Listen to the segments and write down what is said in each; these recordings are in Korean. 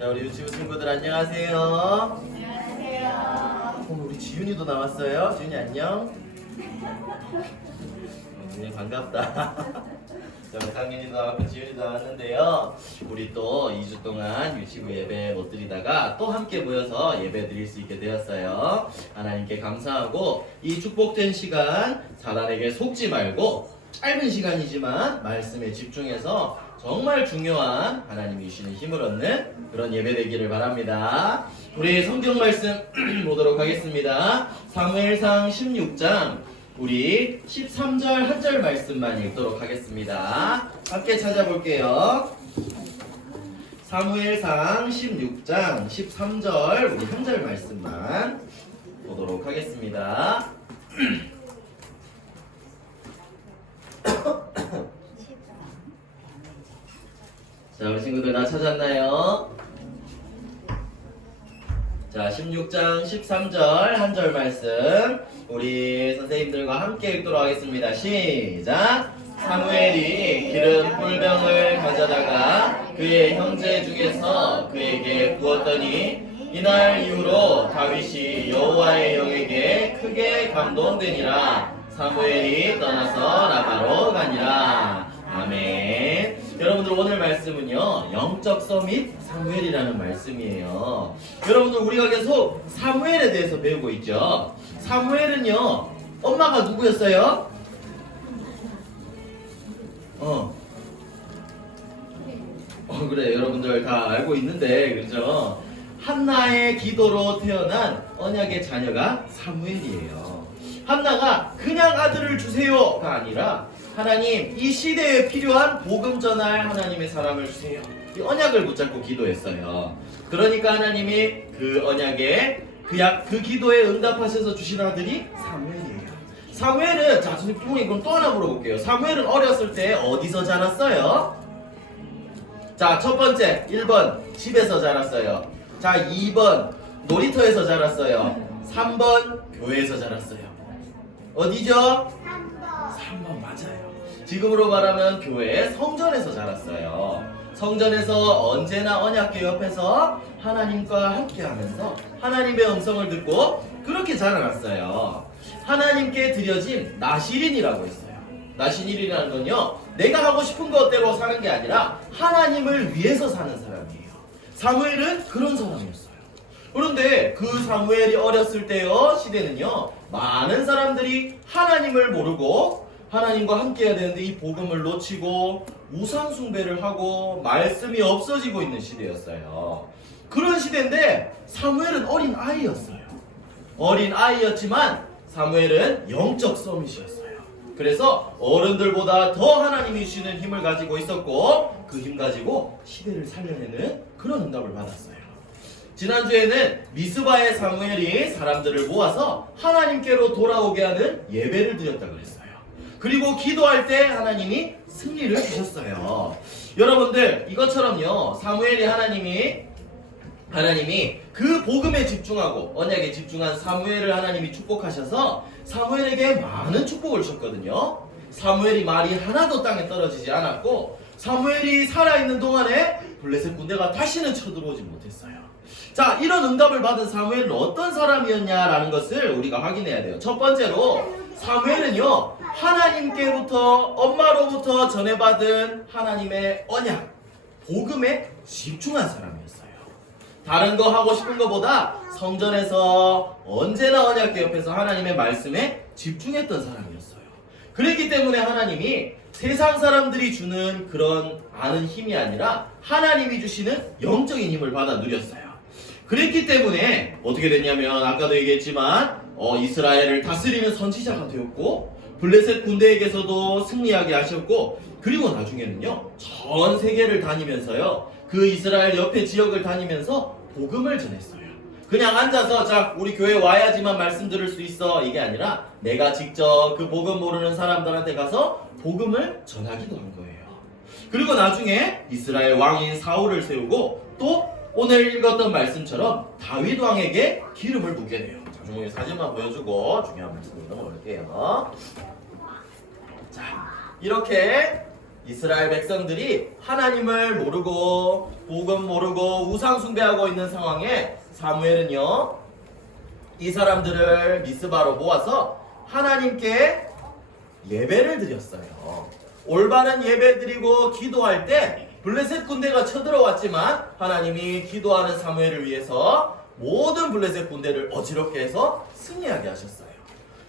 자, 우리 유치부 친구들 안녕하세요. 안녕하세요. 우리 지윤이도 나왔어요. 지윤이 안녕. 지윤이 반갑다. 자, 우리 상윤이도 나왔고 지윤이도 나왔는데요. 우리 또 2주 동안 유치부 예배 못 드리다가 또 함께 모여서 예배 드릴 수 있게 되었어요. 하나님께 감사하고 이 축복된 시간 사단에게 속지 말고 짧은 시간이지만 말씀에 집중해서 정말 중요한 하나님이 주시는 힘을 얻는 그런 예배 되기를 바랍니다. 우리 성경 말씀 보도록 하겠습니다. 사무엘상 16장 우리 13절 한 절 말씀만 읽도록 하겠습니다. 함께 찾아볼게요. 사무엘상 16장 13절 우리 한 절 말씀만 보도록 하겠습니다. 자, 우리 친구들 다 찾았나요? 자, 16장 13절 한 절 말씀 우리 선생님들과 함께 읽도록 하겠습니다. 시작! 사무엘이 기름 꿀병을 가져다가 그의 형제 중에서 그에게 부었더니 이날 이후로 다윗이 여호와의 영에게 크게 감동되니라. 사무엘이 떠나서 라마로 가니라. 아멘. 여러분들 오늘 말씀은요 영적 서밋 사무엘이라는 말씀이에요. 여러분들 우리가 계속 사무엘에 대해서 배우고 있죠. 사무엘은요 엄마가 누구였어요? 그래 여러분들 다 알고 있는데 그죠? 한나의 기도로 태어난 언약의 자녀가 사무엘이에요. 한나가 그냥 아들을 주세요가 아니라 하나님 이 시대에 필요한 복음 전할 하나님의 사람을 주세요. 이 언약을 붙잡고 기도했어요. 그러니까 하나님이 그 언약에 그 기도에 응답하셔서 주신 아들이 사무엘이에요. 사무엘은 자 선생님 그럼 또 하나 물어볼게요. 사무엘은 어렸을 때 어디서 자랐어요? 자 첫 번째 1번 집에서 자랐어요. 자 2번 놀이터에서 자랐어요. 3번 교회에서 자랐어요. 어디죠? 3번 맞아요. 지금으로 말하면 교회 성전에서 자랐어요. 성전에서 언제나 언약궤 옆에서 하나님과 함께하면서 하나님의 음성을 듣고 그렇게 자라났어요. 하나님께 드려진 나실인이라고 있어요. 나실인이라는 건요 내가 하고 싶은 것대로 사는 게 아니라 하나님을 위해서 사는 사람이에요. 사무엘은 그런 사람이었어요. 그런데 그 사무엘이 어렸을 때요 시대는요 많은 사람들이 하나님을 모르고 하나님과 함께 해야 되는데 이 복음을 놓치고 우상 숭배를 하고 말씀이 없어지고 있는 시대였어요. 그런 시대인데 사무엘은 어린 아이였어요. 어린 아이였지만 사무엘은 영적 서밋이었어요. 그래서 어른들보다 더 하나님이 주시는 힘을 가지고 있었고 그 힘 가지고 시대를 살려내는 그런 응답을 받았어요. 지난주에는 미스바의 사무엘이 사람들을 모아서 하나님께로 돌아오게 하는 예배를 드렸다 그랬어요. 그리고 기도할 때 하나님이 승리를 주셨어요. 여러분들 이것처럼요 사무엘이 하나님이 그 복음에 집중하고 언약에 집중한 사무엘을 하나님이 축복하셔서 사무엘에게 많은 축복을 주셨거든요. 사무엘이 말이 하나도 땅에 떨어지지 않았고 사무엘이 살아있는 동안에 블레셋 군대가 다시는 쳐들어오지 못했어요. 자 이런 응답을 받은 사무엘은 어떤 사람이었냐라는 것을 우리가 확인해야 돼요. 첫 번째로 사무엘은요 하나님께부터 엄마로부터 전해받은 하나님의 언약 복음에 집중한 사람이었어요. 다른 거 하고 싶은 것보다 성전에서 언제나 언약궤 옆에서 하나님의 말씀에 집중했던 사람이었어요. 그랬기 때문에 하나님이 세상 사람들이 주는 그런 아는 힘이 아니라 하나님이 주시는 영적인 힘을 받아 누렸어요. 그랬기 때문에 어떻게 됐냐면 아까도 얘기했지만 이스라엘을 다스리는 선지자가 되었고 블레셋 군대에게서도 승리하게 하셨고 그리고 나중에는요 전 세계를 다니면서요 그 이스라엘 옆에 지역을 다니면서 복음을 전했어요. 그냥 앉아서 자 우리 교회 와야지만 말씀 들을 수 있어 이게 아니라 내가 직접 그 복음 모르는 사람들한테 가서 복음을 전하기도 한 거예요. 그리고 나중에 이스라엘 왕인 사울을 세우고 또 오늘 읽었던 말씀처럼 다윗 왕에게 기름을 붓게 돼요. 자, 조용히 사진만 보여주고 중요한 말씀으로 넘어갈게요. 자, 이렇게 이스라엘 백성들이 하나님을 모르고 복음 모르고 우상 숭배하고 있는 상황에 사무엘은요 이 사람들을 미스바로 모아서 하나님께 예배를 드렸어요. 올바른 예배 드리고 기도할 때 블레셋 군대가 쳐들어왔지만 하나님이 기도하는 사무엘을 위해서 모든 블레셋 군대를 어지럽게 해서 승리하게 하셨어요.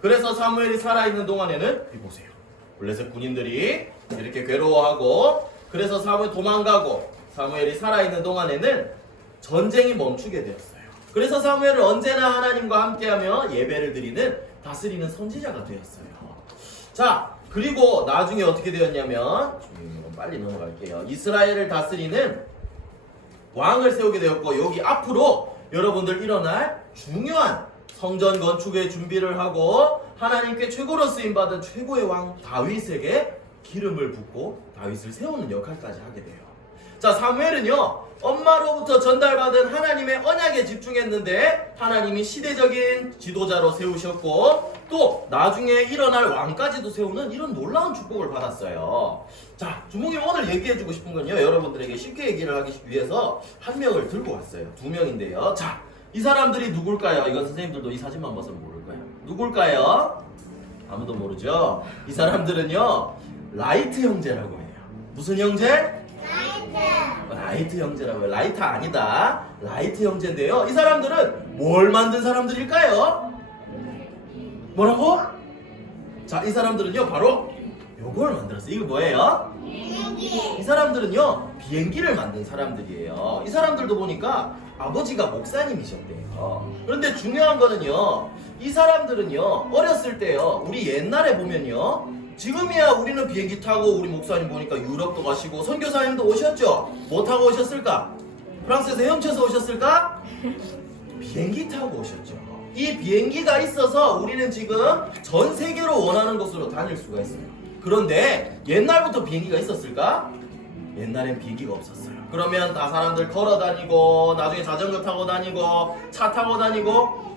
그래서 사무엘이 살아있는 동안에는 이 보세요. 블레셋 군인들이 이렇게 괴로워하고 그래서 사무엘 도망가고 사무엘이 살아있는 동안에는 전쟁이 멈추게 되었어요. 그래서 사무엘은 언제나 하나님과 함께하며 예배를 드리는 다스리는 선지자가 되었어요. 자, 그리고 나중에 어떻게 되었냐면 빨리 넘어갈게요. 이스라엘을 다스리는 왕을 세우게 되었고 여기 앞으로 여러분들 일어날 중요한 성전 건축의 준비를 하고 하나님께 최고로 쓰임받은 최고의 왕 다윗에게 기름을 붓고 다윗을 세우는 역할까지 하게 돼요. 자, 사무엘은요 엄마로부터 전달받은 하나님의 언약에 집중했는데 하나님이 시대적인 지도자로 세우셨고 또 나중에 일어날 왕까지도 세우는 이런 놀라운 축복을 받았어요. 자, 주목님 오늘 얘기해주고 싶은 건요 여러분들에게 쉽게 얘기를 하기 위해서 한 명을 들고 왔어요. 두 명인데요. 자, 이 사람들이 누굴까요? 이건 선생님들도 이 사진만 봐서는 모를 거예요. 누굴까요? 아무도 모르죠? 이 사람들은요 라이트 형제라고 해요. 무슨 형제? 라이트 형제라고 해요. 라이트 아니다. 라이트 형제인데요. 이 사람들은 뭘 만든 사람들일까요? 뭐라고? 자, 이 사람들은요 바로 요걸 만들었어요. 이거 뭐예요? 이 사람들은요 비행기를 만든 사람들이에요. 이 사람들도 보니까 아버지가 목사님이셨대요. 그런데 중요한 거는요 이 사람들은요 어렸을 때요 우리 옛날에 보면요 지금이야 우리는 비행기 타고 우리 목사님 보니까 유럽도 가시고 선교사님도 오셨죠? 뭐 타고 오셨을까? 프랑스에서 헤엄쳐서 오셨을까? 비행기 타고 오셨죠. 이 비행기가 있어서 우리는 지금 전 세계로 원하는 곳으로 다닐 수가 있어요. 그런데 옛날부터 비행기가 있었을까? 옛날엔 비행기가 없었어요. 그러면 다 사람들 걸어 다니고 나중에 자전거 타고 다니고 차 타고 다니고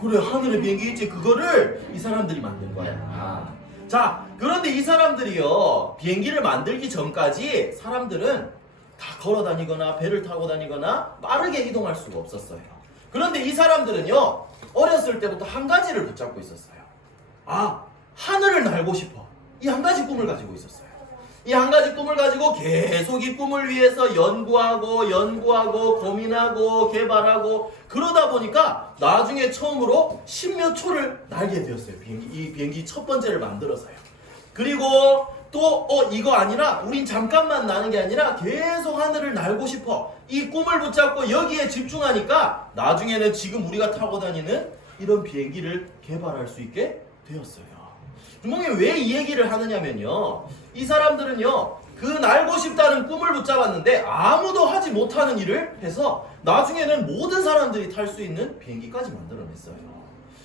그래 하늘에 비행기 있지. 그거를 이 사람들이 만든 거야. 자, 그런데 이 사람들이요 비행기를 만들기 전까지 사람들은 다 걸어 다니거나 배를 타고 다니거나 빠르게 이동할 수가 없었어요. 그런데 이 사람들은요 어렸을 때부터 한 가지를 붙잡고 있었어요. 아, 하늘을 날고 싶어. 이 한 가지 꿈을 가지고 있었어요. 이 한 가지 꿈을 가지고 계속 이 꿈을 위해서 연구하고 고민하고 개발하고 그러다 보니까 나중에 처음으로 10몇 초를 날게 되었어요. 이 비행기 첫 번째를 만들어서요. 그리고 또 이거 아니라 우린 잠깐만 나는 게 아니라 계속 하늘을 날고 싶어. 이 꿈을 붙잡고 여기에 집중하니까 나중에는 지금 우리가 타고 다니는 이런 비행기를 개발할 수 있게 되었어요. 주몽이 왜 이 얘기를 하느냐면요 이 사람들은요 그 날고 싶다는 꿈을 붙잡았는데 아무도 하지 못하는 일을 해서 나중에는 모든 사람들이 탈 수 있는 비행기까지 만들어냈어요.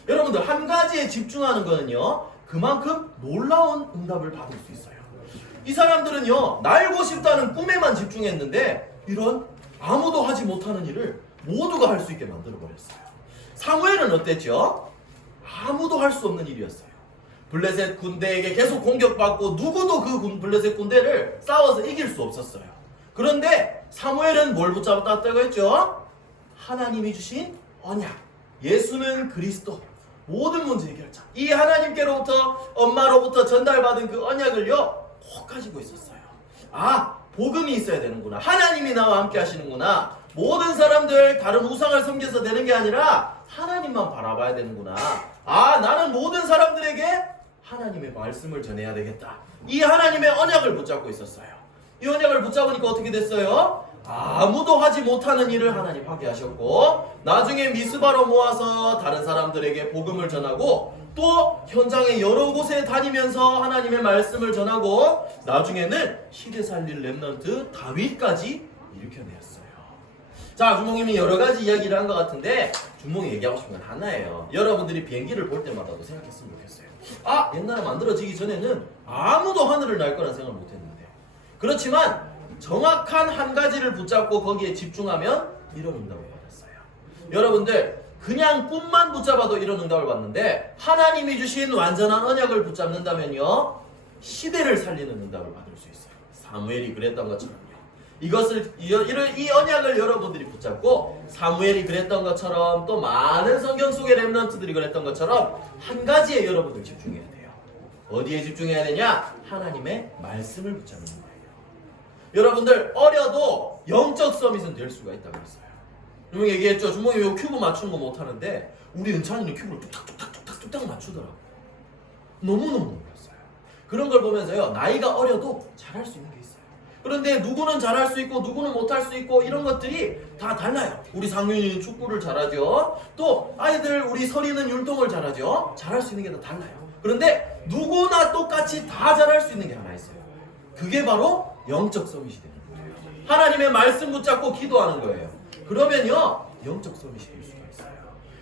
여러분들 한 가지에 집중하는 거는요 그만큼 놀라운 응답을 받을 수 있어요. 이 사람들은요 날고 싶다는 꿈에만 집중했는데 이런 아무도 하지 못하는 일을 모두가 할 수 있게 만들어버렸어요. 사무엘은 어땠죠? 아무도 할 수 없는 일이었어요. 블레셋 군대에게 계속 공격받고 누구도 그 블레셋 군대를 싸워서 이길 수 없었어요. 그런데 사무엘은 뭘 붙잡았다고 했죠? 하나님이 주신 언약, 예수는 그리스도, 모든 문제 해결자. 이 하나님께로부터 엄마로부터 전달받은 그 언약을요 꼭 가지고 있었어요. 아, 복음이 있어야 되는구나. 하나님이 나와 함께 하시는구나. 모든 사람들 다른 우상을 섬겨서 되는 게 아니라 하나님만 바라봐야 되는구나. 아, 나는 모든 사람들에게 하나님의 말씀을 전해야 되겠다. 이 하나님의 언약을 붙잡고 있었어요. 이 언약을 붙잡으니까 어떻게 됐어요? 아무도 하지 못하는 일을 하나님 하게 하셨고 나중에 미스바로 모아서 다른 사람들에게 복음을 전하고 또 현장에 여러 곳에 다니면서 하나님의 말씀을 전하고 나중에는 시대 살릴 렘넌트 다윗까지 일으켜내었어요. 자, 주몽님이 여러 가지 이야기를 한 것 같은데 주몽이 얘기하고 싶은 건 하나예요. 여러분들이 비행기를 볼 때마다도 생각했으면 좋겠어요. 아, 옛날에 만들어지기 전에는 아무도 하늘을 날 거란 생각을 못했는데 그렇지만 정확한 한 가지를 붙잡고 거기에 집중하면 이런 응답을 받았어요. 여러분들 그냥 꿈만 붙잡아도 이런 응답을 받는데 하나님이 주신 완전한 언약을 붙잡는다면요 시대를 살리는 응답을 받을 수 있어요. 사무엘이 그랬던 것처럼요. 이 언약을 여러분들이 붙잡고 사무엘이 그랬던 것처럼 또 많은 성경 속의 렘넌트들이 그랬던 것처럼 한 가지에 여러분들 집중해야 돼요. 어디에 집중해야 되냐? 하나님의 말씀을 붙잡는 거예요. 여러분들 어려도 영적 서밋은 될 수가 있다고 했어요. 주몽이 얘기했죠. 주몽이 요 큐브 맞추는 거 못하는데 우리 은찬이는 큐브를 뚝딱뚝딱 맞추더라고요. 너무너무 놀랐어요. 그런 걸 보면서요. 나이가 어려도 잘할 수 있는 게 있어요. 그런데 누구는 잘할 수 있고 누구는 못할 수 있고 이런 것들이 다 달라요. 우리 상윤이는 축구를 잘하죠. 또 아이들 우리 설이는 율동을 잘하죠. 잘할 수 있는 게 다 달라요. 그런데 누구나 똑같이 다 잘할 수 있는 게 하나 있어요. 그게 바로 영적 서밋이 되는 거예요. 하나님의 말씀 붙잡고 기도하는 거예요. 그러면요 영적 서밋이 될 수가 있어요.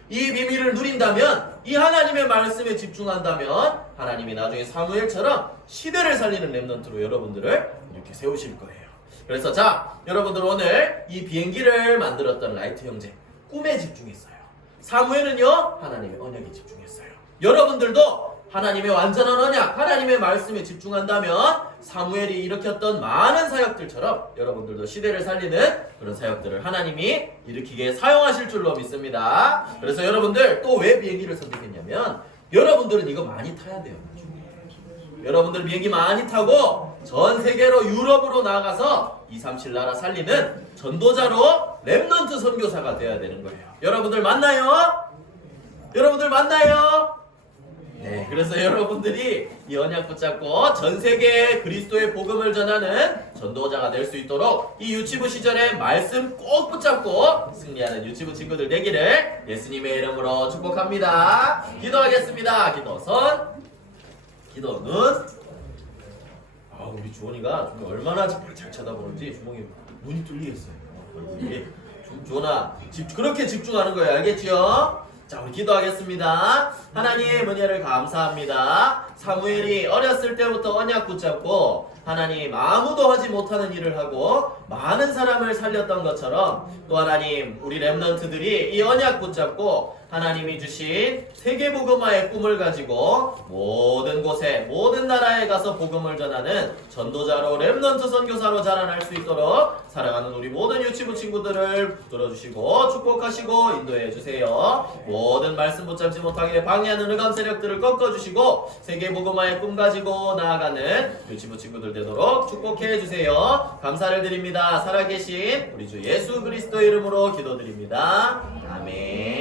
이 비밀을 누린다면, 이 하나님의 말씀에 집중한다면 하나님이 나중에 사무엘처럼 시대를 살리는 렘넌트로 여러분들을 이렇게 세우실 거예요. 그래서 자, 여러분들 오늘 이 비행기를 만들었던 라이트 형제 꿈에 집중했어요. 사무엘은요 하나님의 언약에 집중했어요. 여러분들도 하나님의 완전한 언약, 하나님의 말씀에 집중한다면 사무엘이 일으켰던 많은 사역들처럼 여러분들도 시대를 살리는 그런 사역들을 하나님이 일으키게 사용하실 줄로 믿습니다. 그래서 여러분들 또 왜 비행기를 선택했냐면 여러분들은 이거 많이 타야 돼요. 여러분들 비행기 많이 타고 전 세계로 유럽으로 나가서 237 나라 살리는 전도자로 렘넌트 선교사가 되어야 되는 거예요. 여러분들 맞나요? 여러분들 맞나요? 네, 그래서 여러분들이 이 언약 붙잡고 전 세계에 그리스도의 복음을 전하는 전도자가 될 수 있도록 이 유치부 시절에 말씀 꼭 붙잡고 승리하는 유치부 친구들 되기를 예수님의 이름으로 축복합니다. 기도하겠습니다. 기도 손, 기도 눈. 우리 주원이가 정말 얼마나 잘 쳐다보는지 주몽이 눈이 뚫리겠어요. 주원아, 그렇게 집중하는 거예요. 알겠지요? 자, 우리 기도하겠습니다. 하나님 은혜를 감사합니다. 사무엘이 어렸을 때부터 언약 붙잡고 하나님 아무도 하지 못하는 일을 하고 많은 사람을 살렸던 것처럼 또 하나님 우리 렘넌트들이 이 언약 붙잡고 하나님이 주신 세계복음화의 꿈을 가지고 모든 곳에 모든 나라에 가서 복음을 전하는 전도자로 렘넌트 선교사로 자라날 수 있도록 사랑하는 우리 모든 유치부 친구들을 붙들어주시고 축복하시고 인도해 주세요. 모든 말씀 붙잡지 못하게 방해하는 흑암 세력들을 꺾어주시고 세계복음화의 꿈 가지고 나아가는 유치부 친구들 되도록 축복해 주세요. 감사를 드립니다. 살아계신 우리 주 예수 그리스도 이름으로 기도드립니다. 아멘.